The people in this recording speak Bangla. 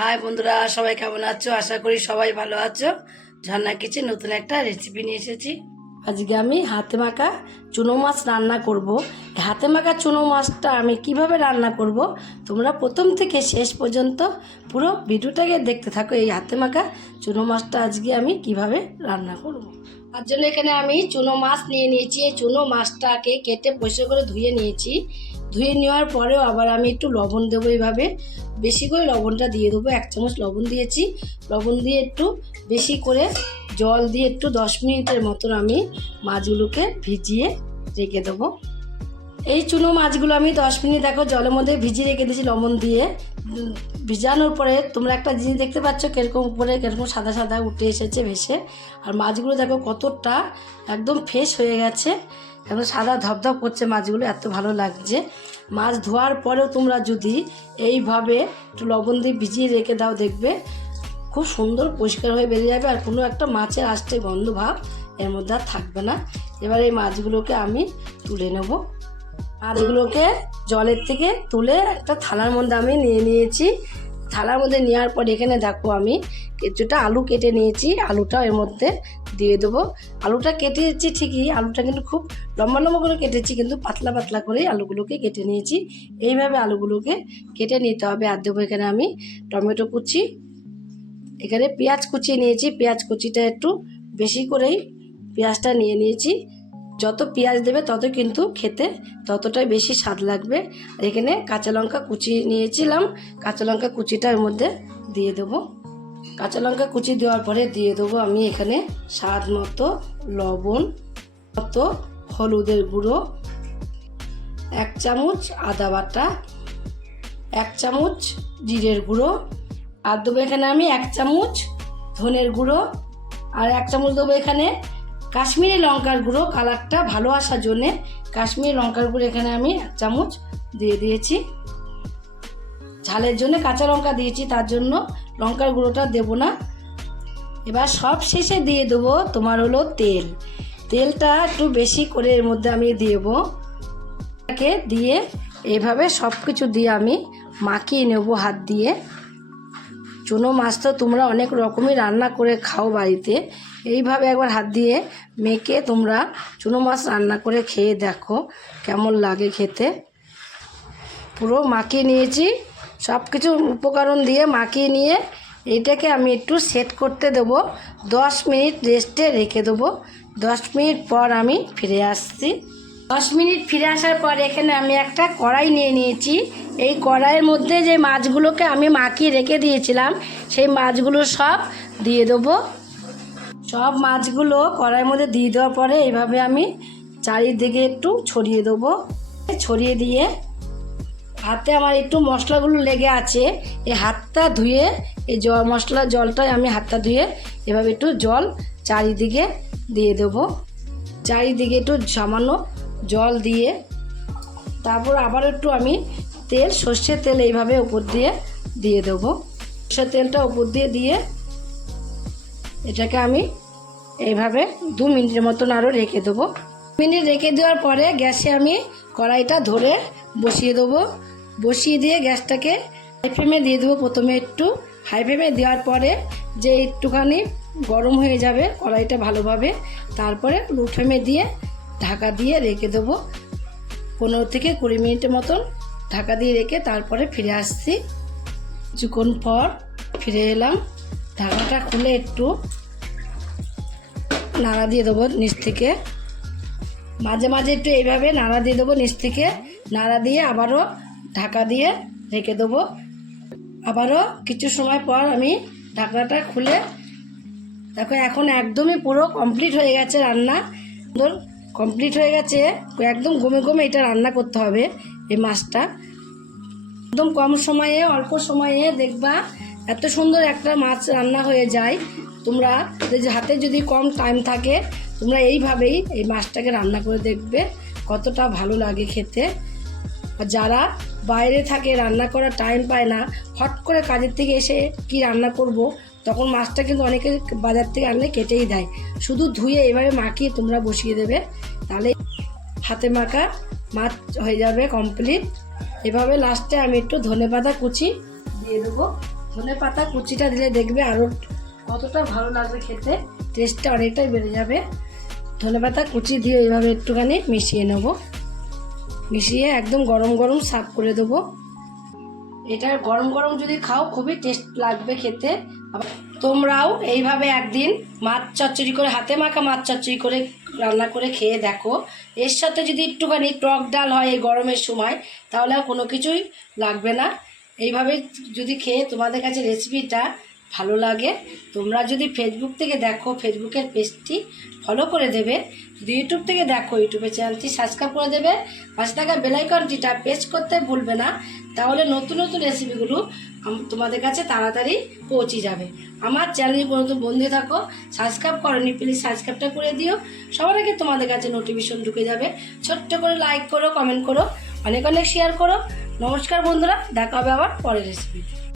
হাই বন্ধুরা, সবাই কেমন আছো? আশা করি সবাই ভালো আছো। ঝর্ণা কিচেন নতুন একটা রেসিপি নিয়ে এসেছি। আজকে আমি হাতে মাখা চুনো মাছ রান্না করব। হাতে মাখা চুনো মাছটা আমি কিভাবে রান্না করব, তোমরা প্রথম থেকে শেষ পর্যন্ত পুরো ভিডিওটাকে দেখতে থাকো। এই হাতে মাখা চুনো মাছটা আজকে আমি কিভাবে রান্না করব। তার জন্য এখানে আমি চুনো মাছ নিয়ে নিয়েছি। এই চুনো মাছটাকে কেটে পরিষ্কার করে ধুয়ে নিয়েছি। ধুয়ে নেওয়ার পরেও আবার আমি একটু লবণ দেবো। এইভাবে বেশি করে লবণটা দিয়ে দেবো। 1 চামচ লবণ দিয়েছি। লবণ দিয়ে একটু বেশি করে জল দিয়ে একটু 10 মিনিটের মতন আমি মাছগুলোকে ভিজিয়ে রেখে দেবো। এই চুনো মাছগুলো আমি 10 মিনিট দেখো জলের মধ্যে ভিজিয়ে রেখে দিয়েছি লবণ দিয়ে। ভিজানোর পরে তোমরা একটা জিনিস দেখতে পাচ্ছ, কীরকম উপরে কীরকম সাদা সাদা উঠে এসেছে ভেসে। আর মাছগুলো দেখো কতটা একদম ফ্রেশ হয়ে গেছে, এখন সাদা ধপধপ করছে মাছগুলো, এত ভালো লাগছে। মাছ ধোয়ার পরেও তোমরা যদি এইভাবে একটু লবণ দিয়ে ভিজিয়ে রেখে দাও, দেখবে খুব সুন্দর পরিষ্কার হয়ে বেরিয়ে যাবে। আর কোনো একটা মাছের আষ্টে গন্ধ ভাব এর মধ্যে আর থাকবে না। এবার এই মাছগুলোকে আমি তুলে নেব। মাছগুলোকে জলের থেকে তুলে একটা থালার মধ্যে আমি নিয়ে নিয়েছি। থালার মধ্যে নেওয়ার পর এখানে দেখো আমি কিছুটা আলু কেটে নিয়েছি। আলুটা এর মধ্যে দিয়ে দেবো। আলুটা কেটেছি ঠিকই, আলুটা কিন্তু খুব লম্বা লম্বা করে কেটেছি, কিন্তু পাতলা পাতলা করেই আলুগুলোকে কেটে নিয়েছি। এইভাবে আলুগুলোকে কেটে নিতে হবে। আর দেবো এখানে আমি টমেটো কুচি, এখানে পেঁয়াজ কুচিয়ে নিয়েছি। পেঁয়াজ কুচিটা একটু বেশি করেই পেঁয়াজটা নিয়ে নিয়েছি। যত পেঁয়াজ দেবে তত কিন্তু খেতে ততটাই বেশি স্বাদ লাগবে। আর এখানে কাঁচা লঙ্কা কুচি নিয়েছিলাম, কাঁচা লঙ্কা কুচিটা এর মধ্যে দিয়ে দেবো। কাঁচা লঙ্কা কুচি দেওয়ার পরে দিয়ে দেবো আমি এখানে স্বাদ মতো লবণ, মতো হলুদের গুঁড়ো, 1 চামচ আদা বাটা, 1 চামচ জিরের গুঁড়ো, আর দেবো এখানে আমি 1 চামচ ধনের গুঁড়ো, আর 1 চামচ দেবো এখানে কাশ্মীরি লঙ্কার গুঁড়ো। কালারটা ভালো আসার জন্যে কাশ্মীরি লঙ্কার গুঁড়ো এখানে আমি 1 চামচ দিয়ে দিয়েছি। ঝালের জন্য কাঁচা লঙ্কা দিয়েছি, তার জন্য লঙ্কার গুঁড়োটা দেবো না। এবার সব শেষে দিয়ে দেবো তোমার হলো তেল। তেলটা একটু বেশি করে এর মধ্যে আমি দেবো। এটাকে দিয়ে এইভাবে সব কিছু দিয়ে আমি মাখিয়ে নেব হাত দিয়ে। চুনো মাছ তো তোমরা অনেক রকমই রান্না করে খাও বাড়িতে, এইভাবে একবার হাত দিয়ে মেখে তোমরা চুনো মাছ রান্না করে খেয়ে দেখো কেমন লাগে খেতে। পুরো মাখিয়ে নিয়েছি, সব কিছু উপকরণ দিয়ে মাখিয়ে নিয়ে এটাকে আমি একটু সেট করতে দেবো। 10 মিনিট রেস্টে রেখে দেবো। 10 মিনিট পর আমি ফিরে আসছি। 10 মিনিট ফিরে আসার পর এখানে আমি একটা কড়াই নিয়ে নিয়েছি। এই কড়াইয়ের মধ্যে যে মাছগুলোকে আমি মাখিয়ে রেখে দিয়েছিলাম সেই মাছগুলো সব দিয়ে দেবো। সব মাছগুলো কড়াইয়ের মধ্যে দিয়ে দেওয়ার পরে এইভাবে আমি চারিদিকে একটু ছড়িয়ে দেবো। ছড়িয়ে দিয়ে হাতে আমার একটু মশলাগুলো লেগে আছে, এই হাতটা ধুয়ে এই মশলার জলটায় আমি হাতটা ধুয়ে এভাবে একটু জল চারিদিকে দিয়ে দেবো। চারিদিকে একটু সামান্য জল দিয়ে তারপর আবার একটু আমি তেল, সর্ষের তেল এইভাবে উপর দিয়ে দিয়ে দেবো। সর্ষের তেলটা উপর দিয়ে দিয়ে এটাকে আমি এইভাবে 2 মিনিটের মতন আরও রেখে দেবো। 2 মিনিট রেখে দেওয়ার পরে গ্যাসে আমি কড়াইটা ধরে বসিয়ে দেবো। বসিয়ে দিয়ে গ্যাসটাকে হাই ফ্লেমে দিয়ে দেবো। প্রথমে একটু হাই ফ্লেমে দেওয়ার পরে যে একটুখানি গরম হয়ে যাবে কড়াইটা ভালোভাবে, তারপরে লো ফ্লেমে দিয়ে ঢাকা দিয়ে রেখে দেবো। 15 থেকে 20 মিনিটের মতন ঢাকা দিয়ে রেখে তারপরে ফিরে আসছি। কিছুক্ষণ পর ফিরে এলাম। ঢাকাটা খুলে একটু নাড়া দিয়ে দেবো নিচ থেকে। মাঝে মাঝে একটু এইভাবে নাড়া দিয়ে দেবো নিচ থেকে। নাড়া দিয়ে আবারও ঢাকা দিয়ে রেখে দেবো। আবারও কিছু সময় পর আমি ঢাকনাটা খুলে দেখো এখন একদমই পুরো কমপ্লিট হয়ে গেছে রান্না। সুন্দর কমপ্লিট হয়ে গেছে, একদম গমে গমে এটা রান্না করতে হবে। এই মাছটা একদম কম সময়ে অল্প সময়ে দেখবা এত সুন্দর একটা মাছ রান্না হয়ে যায়। তোমরা হাতে যদি কম টাইম থাকে তোমরা এইভাবেই এই মাছটাকে রান্না করে দেখবে কতটা ভালো লাগে খেতে। আর যারা বাইরে থাকে রান্না করার টাইম পায় না, হট করে কাজের থেকে এসে কি রান্না করব, তখন মাছটা কিন্তু অনেকে বাজার থেকে আনলে কেটেই দেয়। শুধু ধুয়ে এইভাবে মাখিয়ে তোমরা বসিয়ে দেবে, তাহলে হাতে মাখা মাছ হয়ে যাবে কমপ্লিট। এভাবে লাস্টে আমি একটু ধনেপাতা কুচি দিয়ে দেবো। ধনে পাতা কুচিটা দিলে দেখবে আরও কতটা ভালো লাগবে খেতে, টেস্টটা অনেকটাই বেড়ে যাবে। ধনে পাতা কুচি দিয়ে এইভাবে একটুখানি মিশিয়ে নেব, মিশিয়ে একদম গরম গরম সার্ভ করে দেবো। এটা গরম গরম যদি খাও খুবই টেস্ট লাগবে খেতে। তোমরাও এইভাবে একদিন মাছ চচ্চড়ি করে, হাতে মাখা মাছ চচ্চড়ি করে রান্না করে খেয়ে দেখো। এর সাথে যদি একটুখানি টক ডাল হয় এই গরমের সময়, তাহলে আর কোনো কিছুই লাগবে না। এইভাবে যদি খেয়ে তোমাদের কাছে রেসিপিটা ভালো লাগে, তোমরা যদি ফেসবুক থেকে দেখো ফেসবুকের পেজটি ফলো করে দেবে, যদি ইউটিউব থেকে দেখো ইউটিউবের চ্যানেলটি সাবস্ক্রাইব করে দেবে, পাশে থাকা বেল আইকনটিটা প্রেস করতে ভুলবে না। তাহলে নতুন নতুন রেসিপিগুলো তোমাদের কাছে তাড়াতাড়ি পৌঁছে যাবে। আমার চ্যানেল বন্ধু থাকো, সাবস্ক্রাইব করোনি প্লিজ সাবস্ক্রাইবটা করে দিও, সবার আগে তোমাদের কাছে নোটিফিকেশন ঢুকে যাবে। ছোট্ট করে লাইক করো, কমেন্ট করো, অনেক অনেক শেয়ার করো। নমস্কার বন্ধুরা, দেখা হবে আবার পরের রেসিপি।